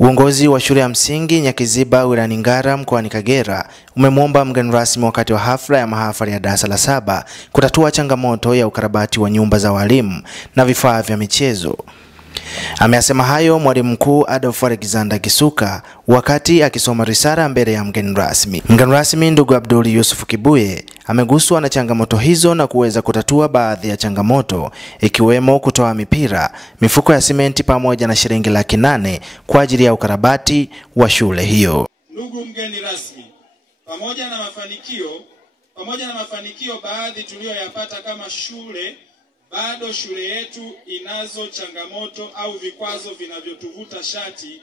Uongozi wa shule ya msingi Nyakiziba wilayani Ngara mkoani Kagera umemwomba mgeni rasmi wakati wa hafla ya mahafali ya darasa la 7 kutatua changamoto ya ukarabati wa nyumba za walimu na vifaa vya michezo. Ameyasema hayo mwalimu mkuu Adolf Alexander Kisuka wakati akisoma risala mbele ya mgeni rasmi. Mgeni rasmi ndugu Abdul Yusuf Kibuye ameguswa na changamoto hizo na kuweza kutatua baadhi ya changamoto ikiwemo kutoa mipira, mifuko ya simenti pamoja na shilingi 800,000 kwa ajili ya ukarabati wa shule hiyo. Ndugu mgeni rasmi, pamoja na mafanikio baadhi tuliyoyapata kama shule, bado shule yetu inazo changamoto au vikwazo vinavyotuvuta shati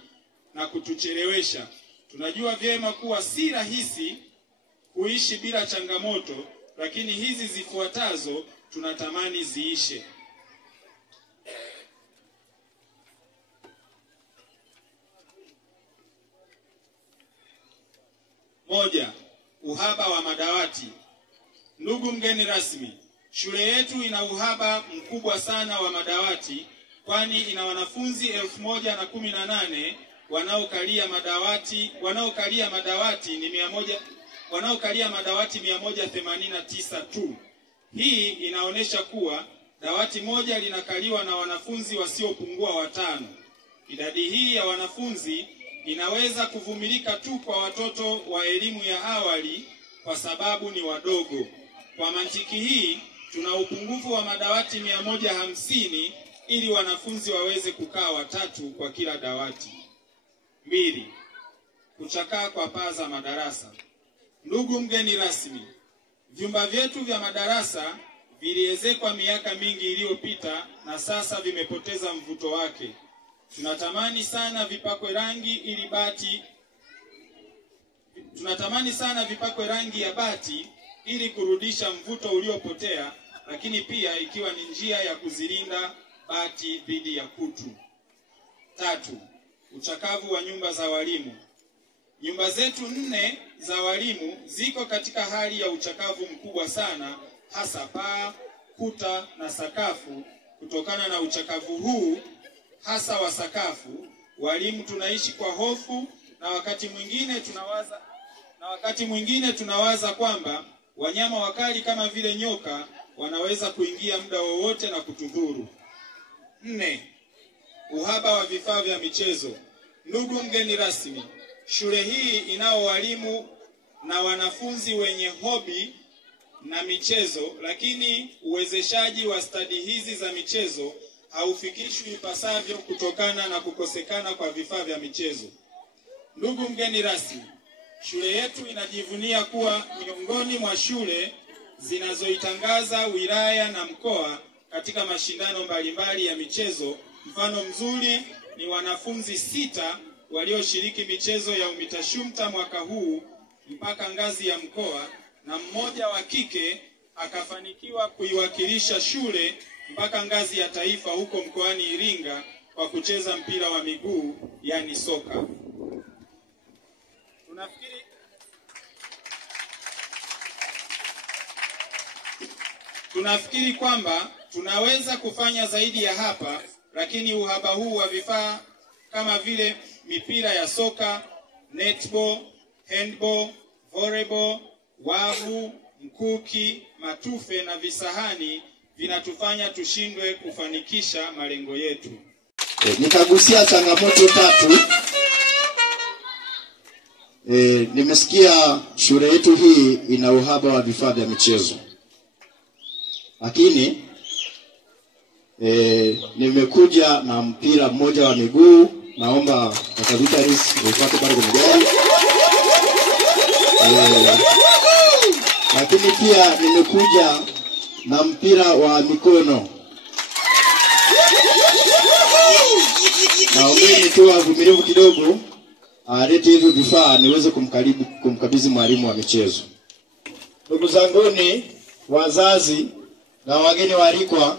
na kutuchelewesha. Tunajua vyema kuwa si rahisi kuishi bila changamoto, lakini hizi zifuatazo tunatamani ziishe. Moja, uhaba wa madawati. Ndugu mgeni rasmi, shule yetu ina uhaba mkubwa sana wa madawati, kwani ina wanafunzi 1018 wanaokalia madawati 189 tu. Hii inaonesha kuwa dawati moja linakaliwa na wanafunzi wasiopungua 5. Idadi hii ya wanafunzi inaweza kuvumilika tu kwa watoto wa elimu ya awali kwa sababu ni wadogo. Kwa mantiki hii, tuna upungufu wa madawati 150 ili wanafunzi waweze kukaa 3 kwa kila dawati. 2. Kuchakaa kwa paa za madarasa. Ndugu mgeni rasmi, vyumba vyetu vya madarasa viliezekwa miaka mingi iliyopita na sasa vimepoteza mvuto wake. Tunatamani sana vipakwe rangi ya bati ili kurudisha mvuto uliopotea, lakini pia ikiwa ni njia ya kuzilinda bati dhidi ya kutu. 3. Uchakavu wa nyumba za walimu. Nyumba zetu 4 za walimu ziko katika hali ya uchakavu mkubwa sana, hasa paa, kuta na sakafu. Kutokana na uchakavu huu hasa wa sakafu, walimu tunaishi kwa hofu na wakati mwingine tunawaza kwamba wanyama wakali kama vile nyoka wanaweza kuingia muda wowote na kutudhuru. 4. Uhaba wa vifaa vya michezo. Ndugu mgeni rasmi, shule hii inao walimu na wanafunzi wenye hobi na michezo, lakini uwezeshaji wa stadi hizi za michezo haufikishwi ipasavyo kutokana na kukosekana kwa vifaa vya michezo. Ndugu mgeni rasmi, shule yetu inajivunia kuwa miongoni mwa shule zinazoitangaza wilaya na mkoa katika mashindano mbalimbali ya michezo. Mfano mzuri ni wanafunzi 6 walioshiriki michezo ya UMITASHUMTA mwaka huu mpaka ngazi ya mkoa, na mmoja wa kike akafanikiwa kuiwakilisha shule mpaka ngazi ya taifa huko mkoani Iringa kwa kucheza mpira wa miguu, yani soka. Tunafikiri kwamba tunaweza kufanya zaidi ya hapa, lakini uhaba huu wa vifaa kama vile mipira ya soka, netball, handball, volleyball, wavu, mkuki, matufe na visahani vinatufanya tushindwe kufanikisha malengo yetu. Nikagusia changamoto 3. Nimesikia shule yetu hii ina uhaba wa vifaa vya michezo. Lakini nimekuja na mpira mmoja wa miguu, naomba Vitalis upate pale kwenye gari. Lakini pia nimekuja na mpira wa mikono. Naomba tu avumilivu kidogo, alete hizo vifaa niweze kumkabidhi mwalimu wa michezo. Ndugu zanguni, wazazi na wageni waalikwa,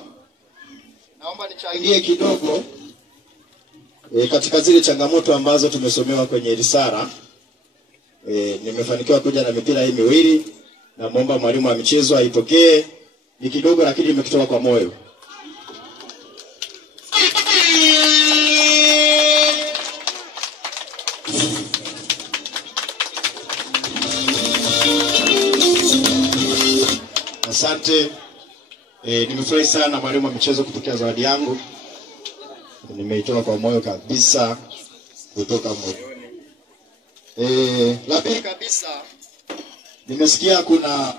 naomba nichangie kidogo katika zile changamoto ambazo tumesomewa kwenye risala. Nimefanikiwa kuja na mipira hii 2, na muomba mwalimu wa michezo aipokee. Ni kidogo lakini nimekitoa kwa moyo. Asante. Nimefurahi sana mwalimu wa michezo kupokea zawadi yangu. Nimeitoa kwa moyo kabisa kutoka moyoni. La pili kabisa, nimesikia kuna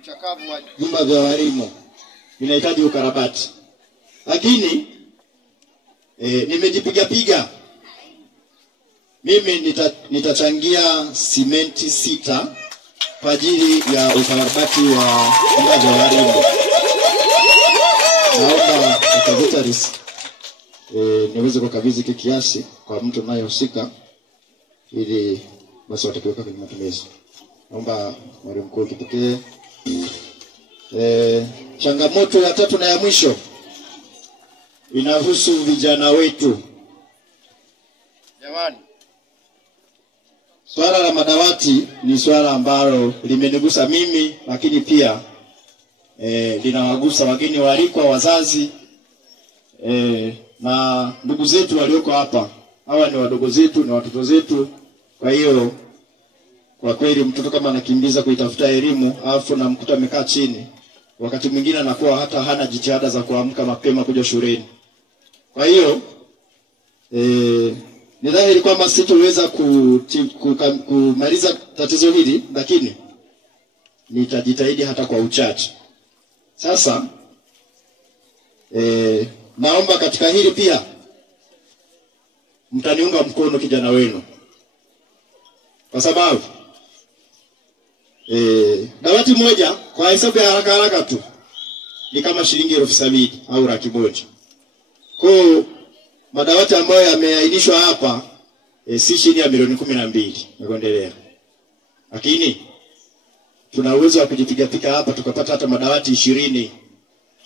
uchakavu wa vyumba vya walimu vinahitaji ukarabati. Lakini nimejipiga mimi nitachangia simenti 6 kwa ajili ya ukarabati wa vyumba vya walimu. Naomba secretaries niweze kukabidhi kiasi kwa mtu anayehusika ili basi watakiweka kwenye matumizi. Naomba mwalimu mkuu kipekee. Changamoto ya tatu na ya mwisho inahusu vijana wetu. Jamani, swala la madawati ni swala ambalo limenigusa mimi, lakini pia linawagusa wageni waalikwa, wazazi na ndugu zetu walioko hapa. Hawa ni wadogo zetu na watoto zetu. Kwa hiyo kwa kweli mtoto kama anakimbiza kuitafuta elimu alafu na mkuta amekaa chini, wakati mwingine anakuwa hata hana jitihada za kuamka mapema kuja shuleni. Kwa hiyo ni dhahiri kwamba sitoweza kumaliza tatizo hili, lakini nitajitahidi hata kwa uchache. Sasa naomba katika hili pia mtaniunga mkono kijana wenu, kwa sababu dawati moja kwa hesabu ya haraka tu ni kama shilingi 70,000 au 100,000. Kwa madawati ambayo yameainishwa hapa si chini ya milioni 12 na kuendelea. Lakini tuna uwezo wa kujipiga hapa tukapata hata madawati 20.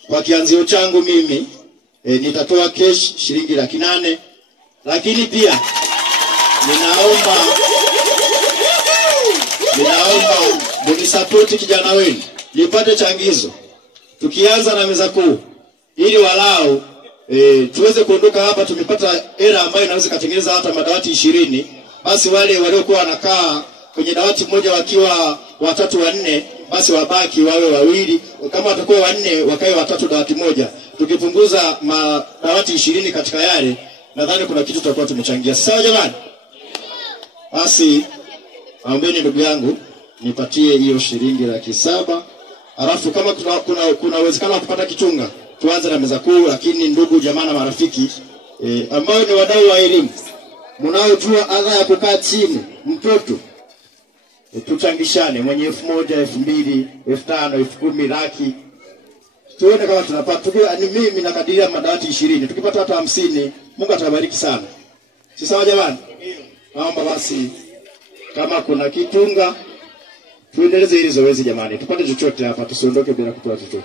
Kwa kianzio changu mimi nitatoa cash shilingi 800,000, lakini pia ninaomba mnisapoti kijana wenu nipate changizo tukianza na meza kuu, ili walao tuweze kuondoka hapa tumepata hela ambayo inaweza kutengeneza hata madawati 20. Basi wale waliokuwa wanakaa kwenye dawati moja wakiwa 3 4, basi wabaki wawe 2. Kama watakuwa 4 wakae 3 dawati moja. Tukipunguza madawati 20 katika yale, nadhani kuna kitu tutakuwa tumechangia. Sawa jamani? Basi naombeni ndugu yangu nipatie hiyo shilingi 700,000. Alafu kama kuna uwezekano wa kupata kichunga, tuanze na meza kuu. Lakini ndugu jamaa na marafiki ambao ni wadau wa elimu, mnaojua adha ya kukaa chini mtoto, tuchangishane, mwenye 1,000, 2,000, 5,000, 10,000, laki. Tuone kama tunapata. Ni mimi nakadiria madawati 20. Tukipata hata 50, Mungu atabariki sana. Si sawa jamani? Naomba basi kama kuna kitunga tuendeleze hili zoezi jamani. Tupate chochote hapa, tusiondoke bila kutoa chochote.